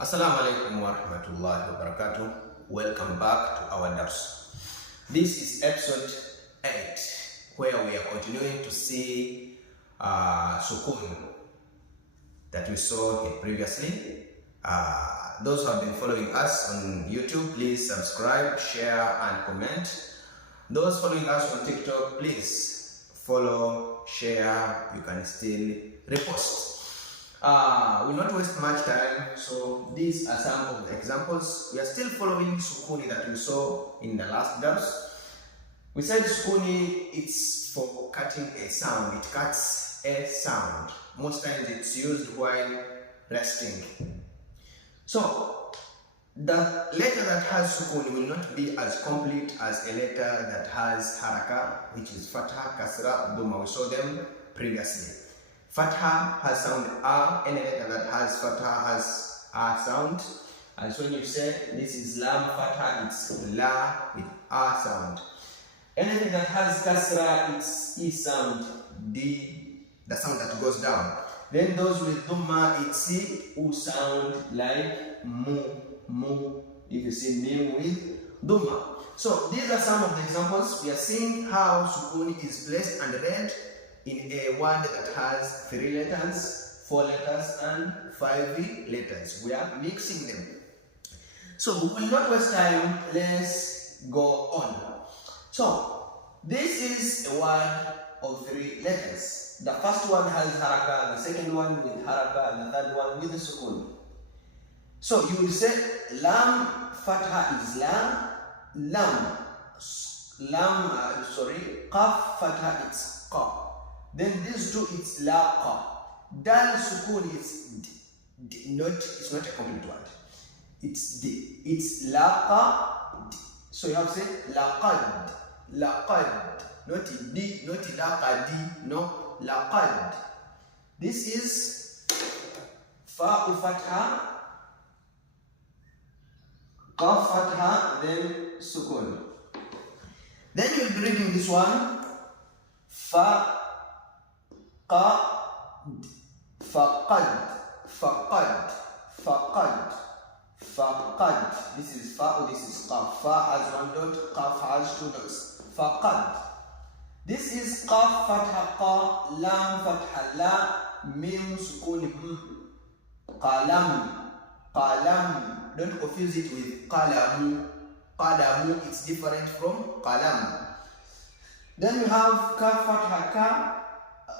Assalamu alaikum wa rahmatullahi wa barakatuh. Welcome back to our dars. This is episode 8, where we are continuing to see SUKOON that we saw previously. Those who have been following us on YouTube, please subscribe, share, and comment. Those following us on TikTok, please follow, share. You can still repost. We'll not waste much time, so these are some of the examples. We are still following SUKOON that we saw in the last dars. We said SUKOON, it's for cutting a sound. It cuts a sound. Most times it's used while resting. So the letter that has SUKOON will not be as complete as a letter that has haraka, which is fatha, kasra, dhamma. We saw them previously. Fatha has sound A, any letter that has fatha has A sound. And so when you say this is lam fatha, it's la with A sound. Anything that has kasra, it's E sound, D, the sound that goes down. Then those with dhamma, it's C, U sound, like mu, mu. If you see mim with dhamma. So these are some of the examples. We are seeing how SUKOON is placed and read in a word that has 3 letters, 4 letters, and 5 letters. We are mixing them. So we will not waste time. Let's go on. So this is a word of 3 letters. The first one has haraka, the second one with haraka, and the third one with the SUKOON. So you will say lam fatha is la, qaf fatha it's qa. Then these two it's laqa. Dal SUKOON is d. It's not a complete word. It's d. It's laqa d. So you have to say laqad. Laqad. Not d, not laqadi. No, laqad. This is fa'u fatha, qaf fatha, then SUKOON. Then you'll be reading this one. Fa قد فقد فقد فقد فقد. This is fa, this is qaf. Fa has 1 dot, qaf has 2 dots. Faqad. This is qaf fatha qa, lam fatha la, mim SUKOON m. Qalam. Qalam. Don't confuse it with qalamu. Qalamu, it's different from qalam. Then we have kaf fatha ka,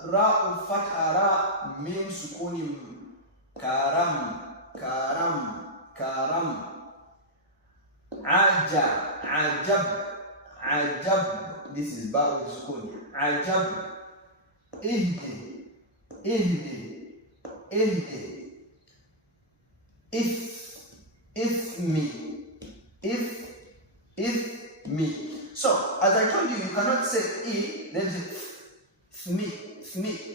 ra fatha ra, mim SUKOON m. Karam. Karam. Karam. Aja. Ajab. Ajab. This is ba with SUKOON. Ajab. Ihdi. Ihdi. Ihdi. Ifmi. Ifmi. So, as I told you, you cannot say I, then say fmi.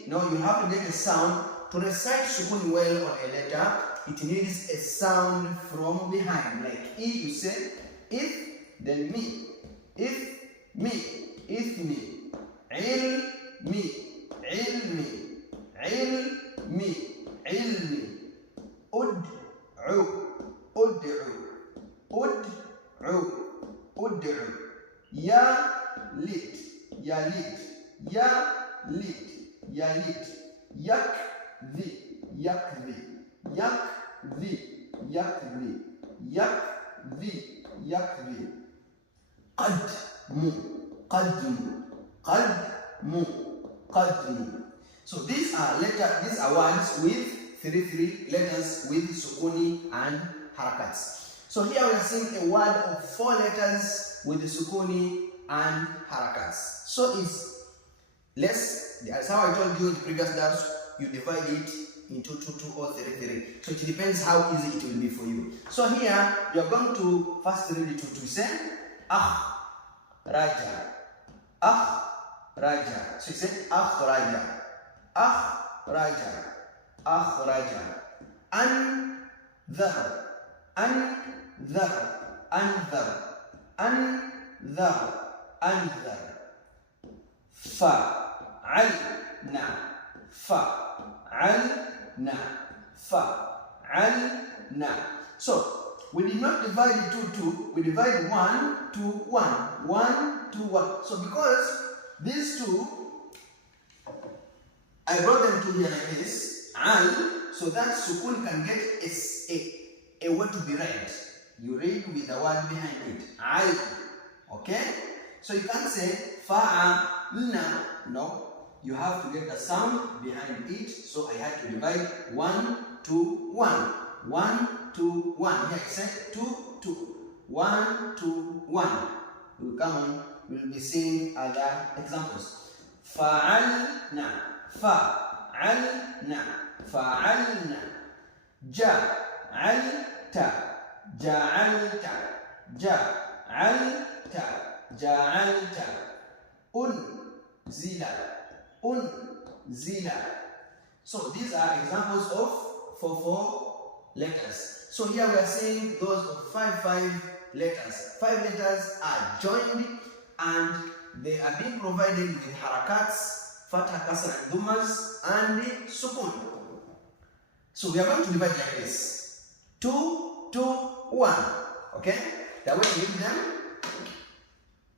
No, you have to get a sound. To recite SUKOON well on a letter, it needs a sound from behind. Like I, you say if, then me. If me. Ifmi. Ilmi. Ilmi. Ilmi. Ilmi. Ud'u. Ud'u. Ud'u. Ud'u. Ya lit. Ya lit. Ya lit. Ya lit. Yakvi. Yakvi. Yakvi. Yakvi. Yakvi. Yakvi. Qadmu. Qadmu. Qadmu. Qadmu. So these are words with 3 letters with SUKOON and harakats. So here we are seeing a word of 4 letters with the SUKOON and harakats. So it's less, as how I told you in the previous dars, you divide it into 2 or 3. So it depends how easy it will be for you. So here you are going to first read it to say raja. Raja. So you say raja. Raja. Raja. Anzar. Anzar. Anzar. Anzar. Anzar. Fa'alna. Fa'alna. Fa'alna. na. So we did not divide it 2, 2. We divide 1, 2, 1. 1, 2, 1. So because these two, I brought them to here like this, al, so that sukoon can get a word to be read. You read with the word behind it. Al. Okay? So you can't say fa'alna. No. You have to get the sound behind it. So I had to divide 1, 2, 1. 1, 2, 1. Here I said 2, 2. 1, 2, 1. We'll come on. We'll be seeing other examples. Fa'alna. Fa'alna. Fa'alna. Ja'alta. Ja'alta. Ja'alta. Ja'alta. Unzila. Unzila. So these are examples of 4 letters. So here we are seeing those of 5 letters. 5 letters are joined and they are being provided with harakats, fatha, kasra, and dumas, and sukoon. So we are going to divide like this: 2, 2, 1. Okay? The way we read them: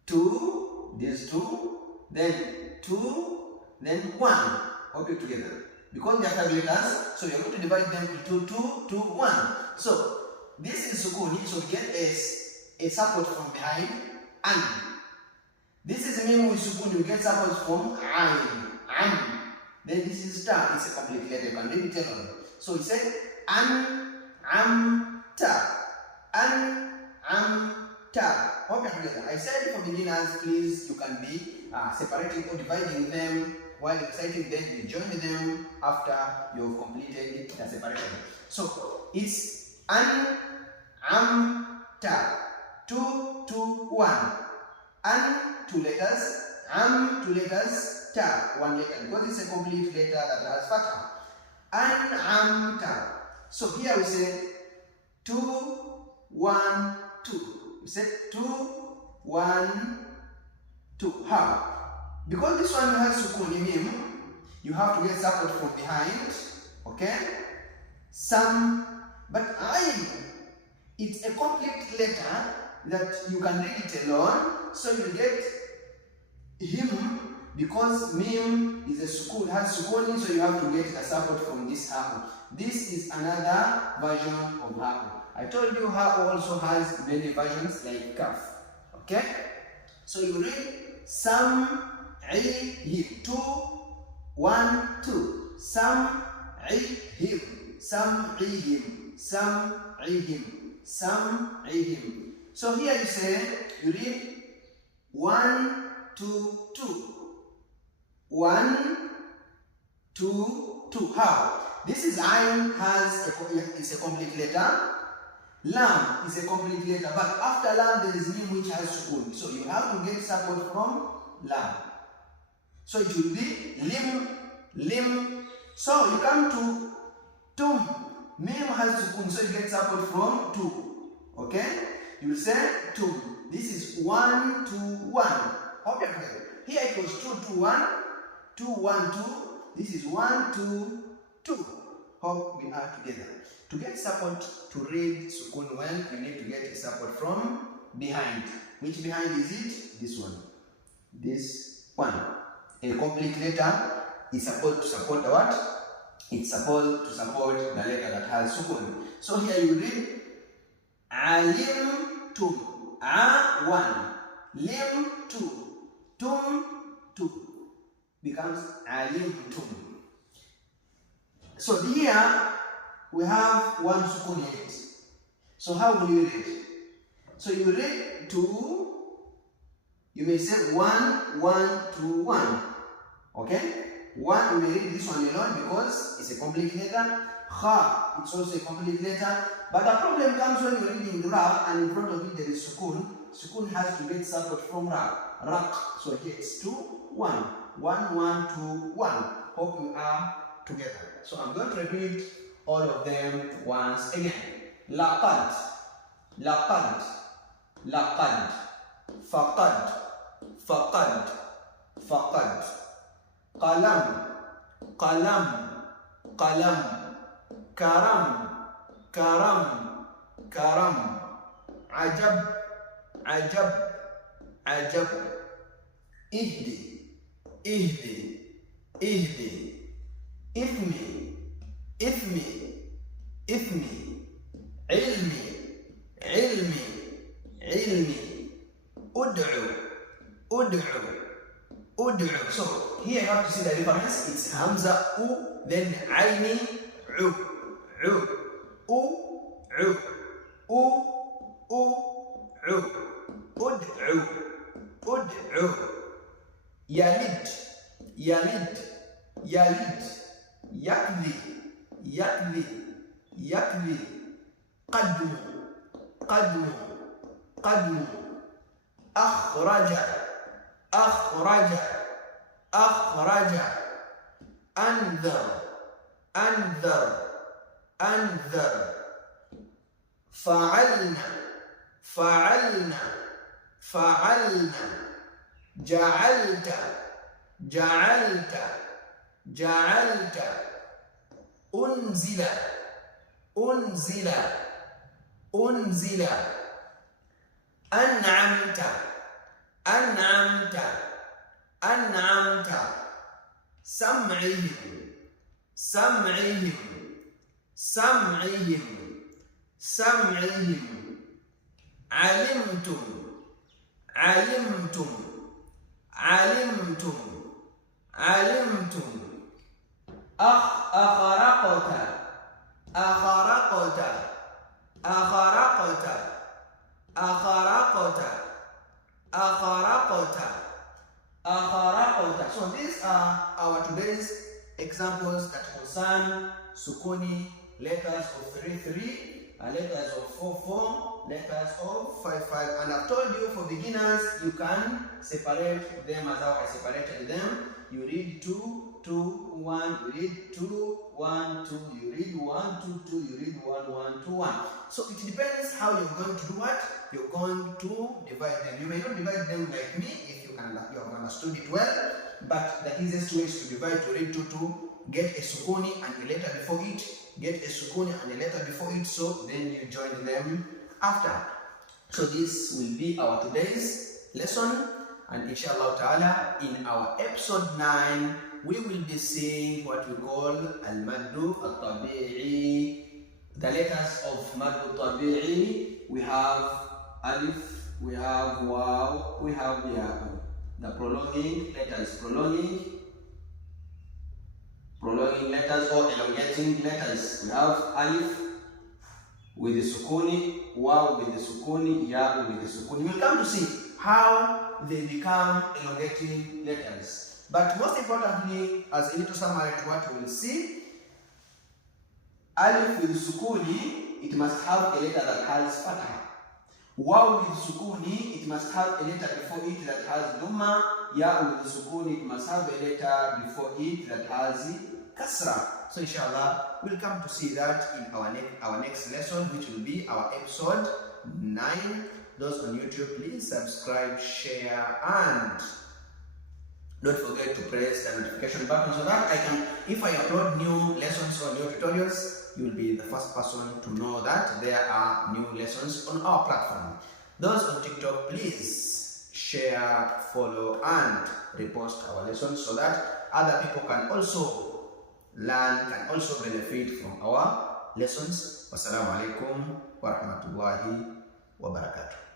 2, these 2, then 2, then 1. Hope it together. Because they are 5 letters, so we are going to divide them into 2, 2, 1. So this is sukoon, so we get a support from behind, and this is mim with sukoon, you get support from an. Then this is ta, it's a complete letter, you can read it alone. So we say ta. Okay, together. I said for beginners, please, you can be separating or dividing them while reciting, then you join them after you've completed the separation. So it's ta. 2, 2, 1. 2 letters, 2 letters, ta, 1 letter, because it's a complete letter that has fatha. Ta. So here we say 2, 1, 2. We said 2, 1, 2. How? Because this one has sukoon in him, you have to get support from behind. Okay? But it's a complete letter that you can read it alone. So you get him because mim is a sukoon, has sukoon, so you have to get a support from this haku. This is another version of haku. I told you haku also has many versions like kaf. Okay? So you read sam'ihim. 2, 1, 2. Sam'ihim. Sam'ihim. Sam'ihim. Sam'ihim. So here you read 1, 2, 2. 1, 2, 2. How? This is ayn is a complete letter. Lam is a complete letter, but after lam there is mim which has sukoon. So you have to get support from lam. So it will be lim. So you come to tum. Mim has sukoon, so you get support from tu. Okay? You will say tum. This is 1, 2, 1. Okay. Here it was 2, 2, 1. 2, 1, 2. This is 1, 2, 2. Hope we are together. To get support to read sukoon well, you need to get support from behind. Which behind is it? This one. This one. A complete letter is supposed to support the what? It's supposed to support the letter that has sukoon. So here you read alimtum. A1. Lim2. Tum2. Becomes alimtum. So here we have 1 sukoon in it. So how will you read? So you read 2. You may say 1, 1, 2, 1. Okay? 1, you may read this one alone because it's a complete letter. Kha, it's also a complete letter. But the problem comes when you're reading ra and in front of it there is sukoon. Sukoon has to get support from ra. Rak. So here it's 2, 1. 1, 1, 2, 1. Hope you are together. So I'm going to repeat all of them once again. Laqad. Laqad. Laqad. Faqad. Faqad. Faqad. Qalam. Qalam. Qalam. Karam. karam, karam. Ajab, ajab, ajab. Ihdi, ihdi, ihdi. Ithmi, ithmi, ithmi. Ilmi, ilmi, ilmi. Ud'u, ud'u, ud'u. So here you have to see the difference. It's hamza u, then aini u, u, u, u, u, u, u. Ud'u, ud'u. Yalid, yalid, yalid. Yakdi, yakdi, yakdi. قدم قدم قدم أخرج أخرج أخرج أنذر أنذر أنذر فعلنا فعلنا فعلنا جعلت جعلت جعلت أنزل أنزل أنزل أنعمت أنعمت أنعمت سمعهم سمعهم سمعهم سمعهم علمتم علمتم علمتم علمتم أخرقت أخرقت أخرقت أخرقت أخرقت أخرقت. So these are our today's examples that concern Sukuni letters of 3-3, letters of 4-4, letters of 5-5. And I've told you for beginners you can separate them as how I separated them. You read 2, 2, 1, you read 2, 1, 2, you read 1, 2, 2, you read 1, 1, 2, 1. So it depends how you're going to do what? You're going to divide them. You may not divide them like me if you have understood it well, but the easiest way is to divide, to read 2, 2, get a sukuni and a letter before it, get a sukuni and a letter before it, so then you join them after. So this will be our today's lesson, and inshallah ta'ala in our episode 9 we will be seeing what we call al-maddu al-tabi'i. The letters of maddu al-tabi'i, we have alif, we have waw, we have ya. The prolonging letters, prolonging letters or elongating letters. We have alif with the sukuni, waw with the sukuni, ya with the sukuni. We'll come to see how they become elongating letters. But most importantly, as a little summary to what we will see, alif with sukuni, it must have a letter that has fatha. Waw with sukuni, it must have a letter before it that has dhamma. Ya with sukuni, it must have a letter before it that has kasra. So inshallah, we'll come to see that in our next lesson, which will be our episode 9. Those on YouTube, please subscribe, share, and don't forget to press the notification button so that I can, if I upload new lessons or new tutorials, you will be the first person to know that there are new lessons on our platform. Those on TikTok, please share, follow, and repost our lessons so that other people can also learn, can also benefit from our lessons. Wassalamu alaikum wa rahmatullahi wa barakatuh.